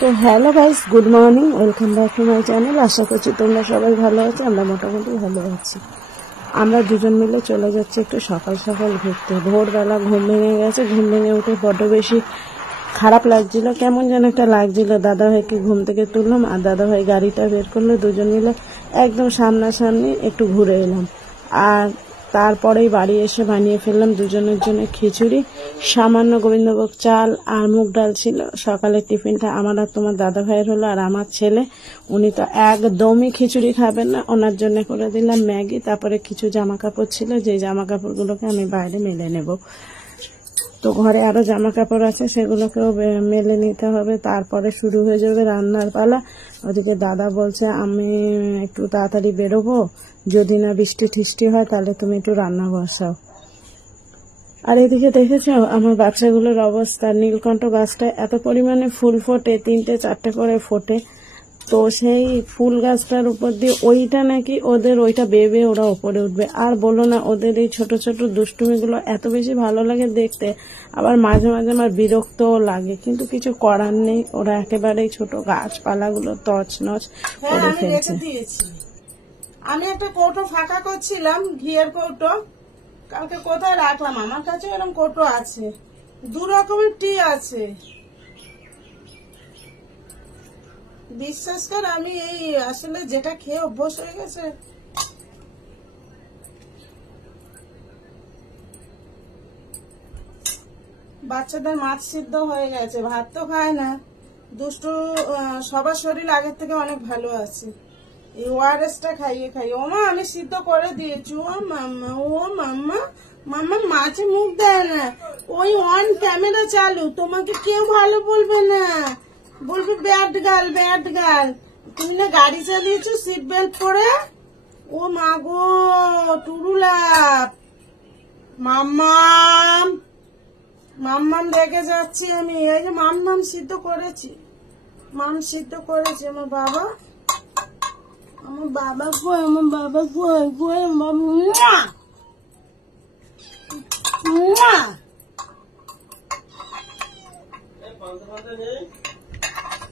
তো hello guys, good morning, welcome back to my channel. আশা করছি তোমরা সবাই ভালো আছো। আমরা মোটামুটি ভালো আছি। আমরা দুজন মিলে চলে যাচ্ছি একটু সকাল সকাল ঘুরতে। ভোরবেলা ঘুম ভেঙে গেছে, ঘুম ভেঙে উঠে বড্ড বেশি খারাপ লাগছিল, কেমন যেন একটা লাগছিল। দাদাভাইকে ঘুম থেকে তুললাম আর দাদাভাই গাড়িটা বের করলো, দুজন মিলে একদম সামনাসামনি একটু ঘুরে এলাম। আর তারপরেই বাড়ি এসে বানিয়ে ফেললাম দুজনের জন্য খিচুড়ি। সামান্য গোবিন্দভোগ চাল আর মুগ ডাল ছিল। সকালের টিফিনটা আমার আর তোমার দাদা ভাইয়ের হলো। আর আমার ছেলে, উনি তো একদমই খিচুড়ি খাবেন না, ওনার জন্য করে দিলাম ম্যাগি। তারপরে কিছু জামা কাপড় ছিল, যে জামা কাপড়গুলোকে আমি বাইরে মেলে নেব। তো ঘরে আরো জামা কাপড় আছে, সেগুলোকেও মেলে নিতে হবে। তারপরে শুরু হয়ে যাবে রান্নার পালা। ওদিকে দাদা বলছে আমি একটু তাড়াতাড়ি বেরোবো, যদি না বৃষ্টি ঠিষ্টি হয় তাহলে তুমি একটু রান্না বসাও। আর এদিকে দেখেছো আমার বাচ্চাগুলোর অবস্থা। নীলকণ্ঠ গাছটায় এত পরিমাণে ফুল ফোটে, 3-4 করে ফোটে। তো সেই ফুল গাছটার উপর দিয়ে ওইটা নাকি ওদের, ওইটা বেয়ে ওরা ওপরে উঠবে। আর বলো না, ওদের এই ছোট ছোট দুষ্টুমিগুলো এত বেশি ভালো লাগে দেখতে। আবার মাঝে মাঝে আমার বিরক্তও লাগে, কিন্তু কিছু করার নেই। ওরা একেবারেই ছোট গাছপালাগুলো তছনছ করে ফেলছে। আমি একটা কৌটো ফাঁকা করছিলাম, ঘিয়ের কৌটো। কালকে কোথায় রাখলাম? আমার কাছে এরকম কৌটো আছে, 2 রকমের টি আছে। বিশ্বাস কর, আমি এই আসলে যেটা খেয়ে অভ্যাস হয়ে গেছে। বাচ্চাদের মাছ সিদ্ধ হয়ে গেছে, ভাত তো খায় না। দুষ্টু সবার শরীর আগের থেকে অনেক ভালো আছে। এই ওআরএসটা খাইয়ে খাইয়ে। ও মা, আমি সিদ্ধ করে দিয়েছি। ও মাম্মা, ও মাম্মা, মাম্মা মাছে মুখ দেয় না। ওই অন ক্যামেরা চালু, তোমাকে কেউ ভালো বলবে না, বলবে ব্যাড গার্ল, ব্যাড গার্ল। তুমি না গাড়ি চালিয়েছো সিট বেল্ট পরে? ও মা গো, টুরুলাপ। মাম্মাম, মাম্মাম রেগে যাচ্ছি আমি। এই যে মাম্মাম সিদ্ধ করেছি, মাম সিদ্ধ করেছি। আমার বাবা, আমার বাবা কই, আমার বাবা কই, কই মাম্মা, মা।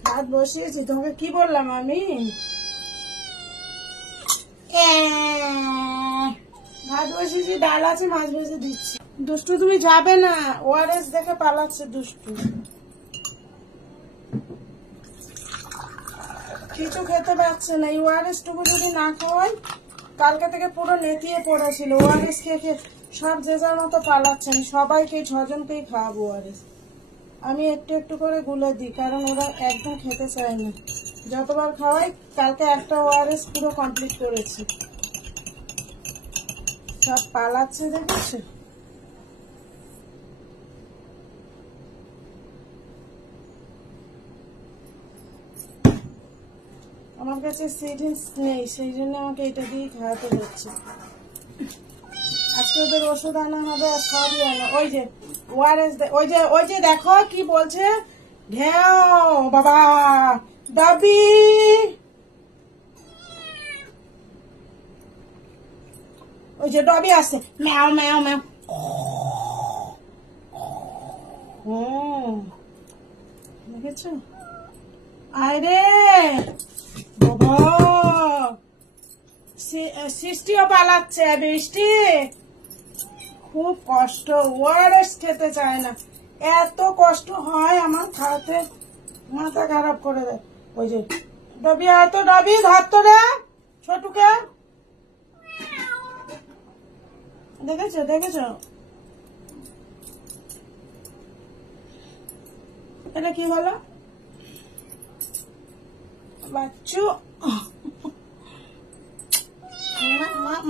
ভাত বসিয়েছি, তোমাকে কি বললাম আমি? ভাত বসিয়েছি, ডাল আছে, মাছ ভেজে দিচ্ছি। দুষ্টু তুমি যাবে না, ওআরএস দেখে পালাচ্ছে দুষ্টু। কিছু খেতে পারছে না। এই ওআরএস টুকু যদি না খাওয়াই, কালকে থেকে পুরো নেতিয়ে পড়েছিল। ওআরএস খেয়ে খেয়ে সব যে যার মতো পালাচ্ছেন। সবাইকে 6 জনকেই খাওয়াবো ওআরএস। আমি একটু একটু করে গুলে দিই, কারণ ওরা একদম খেতে চায় না। যতবার খাওয়াই, কালকে একটা ওআরএস পুরো কমপ্লিট করেছি। সব পালাচ্ছে, দেখেছো? আমার কাছে সিরিঞ্জ নেই, সেই জন্য আমাকে এটা দিয়ে খাওয়াতে হচ্ছে। আজকে ওদের ওষুধ আনা হবে আর সবই আনা। ওই যে ওআরএস, ওই যে দেখো কি বলছে, ঢেউ বাবা দাবি। ওই যে ডবি আসছে, ম্যাও ম্যাও ম্যাও। দেখেছো? আরে বাবা, সৃষ্টিও পালাচ্ছে। বৃষ্টি খুব কষ্ট, ওআরএস খেতে চায় না। এত কষ্ট হয় আমার খাওয়াতে, মাথা খারাপ করে দেয়। ওই যে ডবি, এত ডবি ধরতো রে ছোটুকে। দেখেছো দেখেছো? এটা কি হলো বাচ্চু?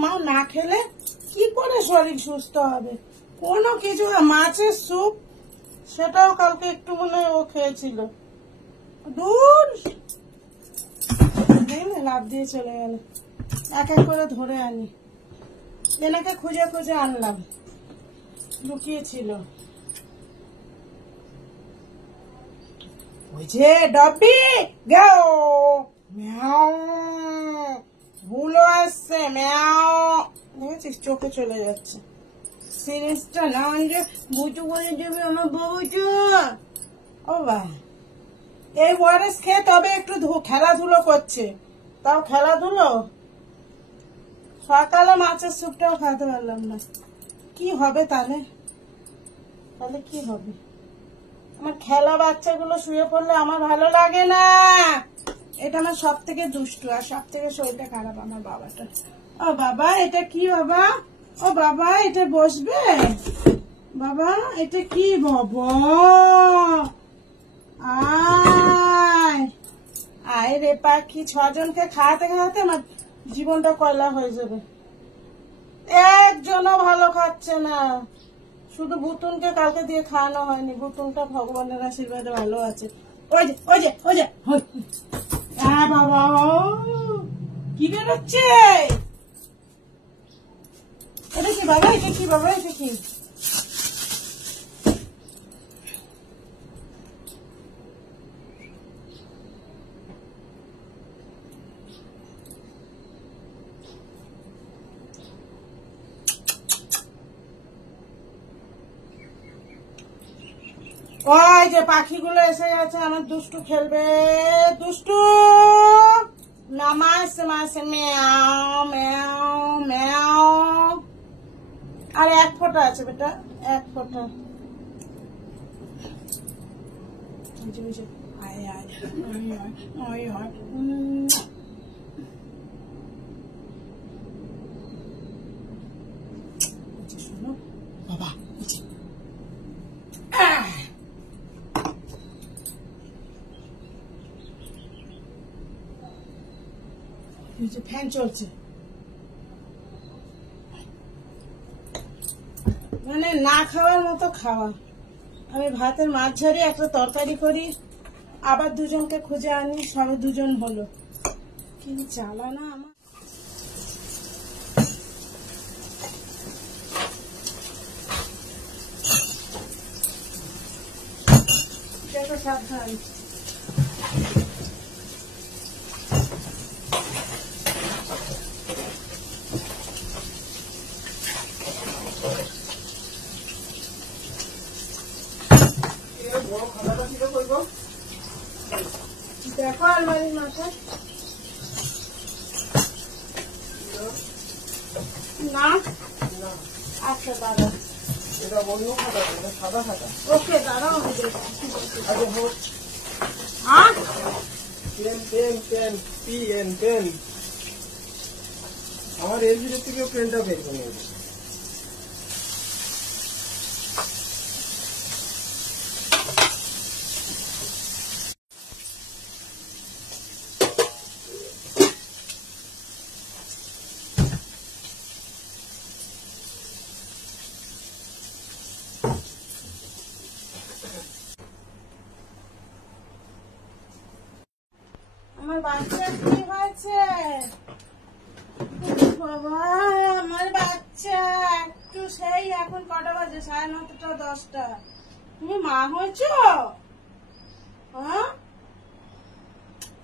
মা না খেলে কি করে শরীর সুস্থ হবে? কোনো কিছু, মাছের স্যুপ সেটাও কালকে একটু মনে ও খেয়েছিল। দূর, লাভ দিয়ে চলে গেল। এক এক করে ধরে আনি, এনাকে খুঁজে খুঁজে আনলাম, লুকিয়েছিল। ওই যে ডবি, গাও ম্যাও, ভুলো আসছে ম্যাও। দেখেছিস, চোখে চলে যাচ্ছে। সিরিজটা না আনলে বুটু করে দেবে আমার বউটা। ও বা, এই ওয়ারেস খেয়ে তবে একটু খেলাধুলো করছে, তাও খেলাধুলো। সকালে মাছের স্যুপটাও খাওয়াতে পারলাম না, কি হবে তাহলে? তাহলে কি হবে? আমার খেলা বাচ্চাগুলো শুয়ে পড়লে আমার ভালো লাগে না। এটা আমার সব থেকে দুষ্টু আর সব থেকে শরীরটা খারাপ আমার বাবাটা। ও বাবা, এটা কি বাবা? ও বাবা, এটা বসবে বাবা? এটা কি বাবা? আয় আয় রে পাখি, 6 জনকে খাওয়াতে খাওয়াতে আমার জীবনটা কয়লা হয়ে যাবে। একজনও ভালো খাচ্ছে না, শুধু বুতুনকে কালকে দিয়ে খাওয়ানো হয়নি। বুতুনটা ভগবানের আশীর্বাদে ভালো আছে। ওই যে ওই যে ওই যে বাবা, কি বেরোচ্ছে? এটা কি বাবা? এটা কি বাবা? এটা কি? ওই যে পাখিগুলো এসে গেছে, আমার দুষ্টু খেলবে। দুষ্টু নামাইছে মাসে ম্যাও ম্যাও ম্যাও। আর 1 ফোঁটা আছে বেটা, 1 ফোঁটা। আয় আয় আয় আয়। শোনো বাবা, ফ্যান চলছে, মানে না খাওয়ার মতো খাওয়া। আমি ভাতের মাছ ঝাড়ি, একটা তরকারি করি, আবার 2 জনকে খুঁজে আনি, সবে 2 জন হলো। কি জ্বালা না আমার। সাবধান। দেখো আলমারির মাথায় না। আচ্ছা দাদা, এটা অন্য খাতা, এটা সাদা খাতা। ওকে দাঁড়াও, pen pen pen pen pen. আমার এর ভিতর থেকে পেনটা বের করে নেবে। আমার বাচ্চা কি হয়েছে বাবা? আমার বাচ্চা একটু সেই এখন কটা বাজে? 9:30টা 10টা। তুমি মা হয়েছ? হ্যাঁ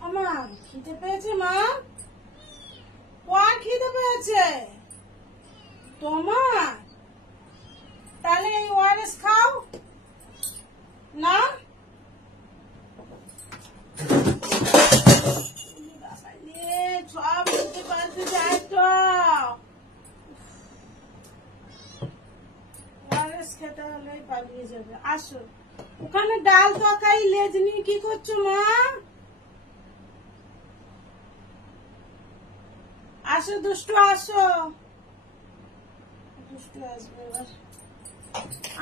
আমার খিদে পেয়েছে মা? কার খিদে পেয়েছে তোমার? তাহলে এই ওআরএস খাও না। সব বুঝতে পারতে চাই তো, ওআরএস খেতে হলেই পালিয়ে যাবে। আসো, ওখানে ডাল তরকারি লেজ নিয়ে কি করছো মা? আসো দুষ্টু, আসো। দুষ্টু আসবে এবার।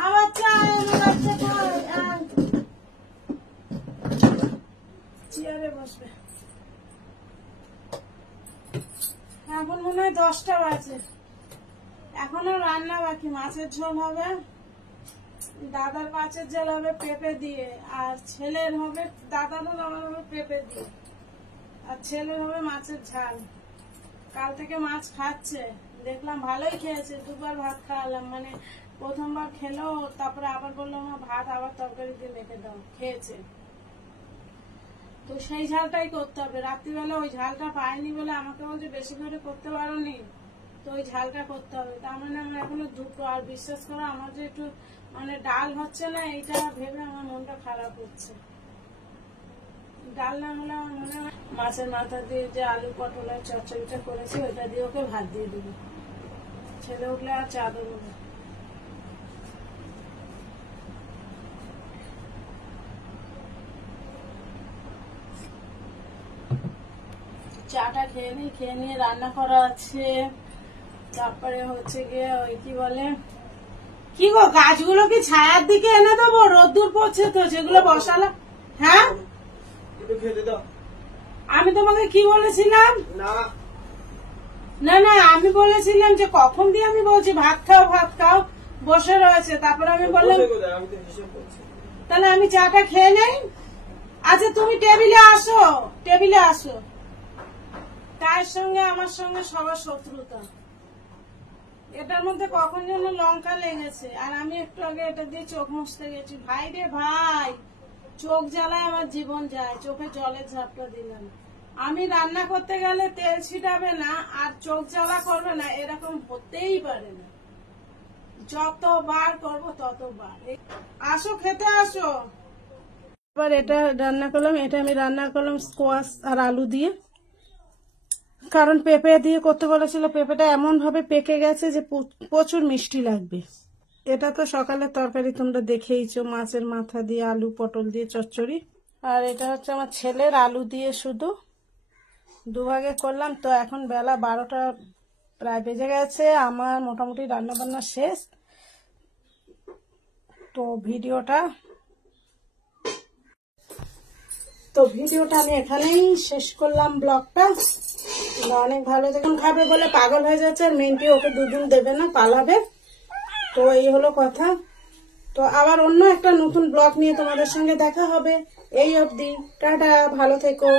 আমার চাই, আমার বাচ্চা চাই। চেয়ারে বসবে। এখন মনে হয় 10টা বাজে, এখনো রান্না বাকি। মাছের ঝোল হবে, দাদার মাছের ঝোল হবে পেঁপে দিয়ে, আর ছেলের হবে, দাদার আমার হবে পেঁপে দিয়ে, আর ছেলের হবে মাছের ঝাল। কাল থেকে মাছ খাচ্ছে, দেখলাম ভালোই খেয়েছে। 2বার ভাত খাওয়ালাম, মানে প্রথমবার খেলো, তারপরে আবার বললো আমার ভাত আবার তরকারি দিয়ে মেখে দাও, খেয়েছে। তো সেই ঝালটাই করতে হবে। রাত্রিবেলা ওই ঝালটা পাইনি বলে আমাকে বলছে বেশি করে করতে পারোনি, তো ওই ঝালটা করতে হবে। তার মানে আমার এখনো 2টো। আর বিশ্বাস করো, আমার যে একটু মানে ডাল হচ্ছে না, এইটা ভেবে আমার মনটা খারাপ হচ্ছে। ডাল না হলে আমার মনে হয় মাছের মাথা দিয়ে যে আলু পটলের চচ্চড়িটা করেছি ওইটা দিয়ে ওকে ভাত দিয়ে দেবো। ছেলে উঠলে আর চা দেবো না। চাটা খেয়ে নিই, খেয়ে নিয়ে রান্না করা আছে। তারপরে হচ্ছে গিয়ে ওই কি বলে, কি গো গাছগুলো কি ছায়ার দিকে এনে দেবো? রোদ্দুর পড়ছে তো, সেগুলো বসালা। হ্যাঁ একটু খেতে দাও। আমি তোমাকে কি বলেছিলাম? না না না, আমি বলেছিলাম যে কখন দিয়ে আমি বলছি ভাত খাও ভাত খাও, বসে রয়েছে। তারপরে আমি বললাম বসে কোথায়? আমি তো হিসেব করছি। তাহলে আমি চাটা খেয়ে নেই। আচ্ছা তুমি টেবিলে আসো, টেবিলে আসো। তার সঙ্গে আমার সঙ্গে সবার শত্রুতা। এটার মধ্যে কখন যেন লঙ্কা লেগেছে, আর আমি একটু আগে এটা দিয়ে চোখ মুছতে গেছি। ভাই রে ভাই, চোখ জ্বালায় আমার জীবন যায়। চোখে জলের ঝাপটা দিলাম। আমি রান্না করতে গেলে তেল ছিটাবে না আর চোখ জ্বালা করবে না, এরকম হতেই পারে না। যতবার করবো ততবার। আসো খেতে আসো। এবার এটা রান্না করলাম, এটা আমি রান্না করলাম স্কোয়াশ আর আলু দিয়ে। কারণ পেঁপে দিয়ে করতে বলেছিল, পেঁপেটা এমন ভাবে পেকে গেছে যে প্রচুর মিষ্টি লাগবে। এটা তো সকালের তরকারি তোমরা দেখেইছো, মাছের মাথা দিয়ে আলু পটল দিয়ে চচ্চড়ি। আর এটা হচ্ছে আমার ছেলের আলু দিয়ে শুধু দুভাগে করলাম। তো এখন বেলা 12টা প্রায় বেজে গেছে, আমার মোটামুটি রান্না বান্না শেষ। তো ভিডিওটা আমি এখানেই শেষ করলাম ব্লগটা। অনেক ভালো যখন খাবে বলে পাগল হয়ে যাচ্ছে, আর মেনটি ওকে দুদিন দেবে না, পালাবে। তো এই হলো কথা। তো আবার অন্য একটা নতুন ব্লগ নিয়ে তোমাদের সঙ্গে দেখা হবে। এই অবধি টাটা, ভালো থেকো।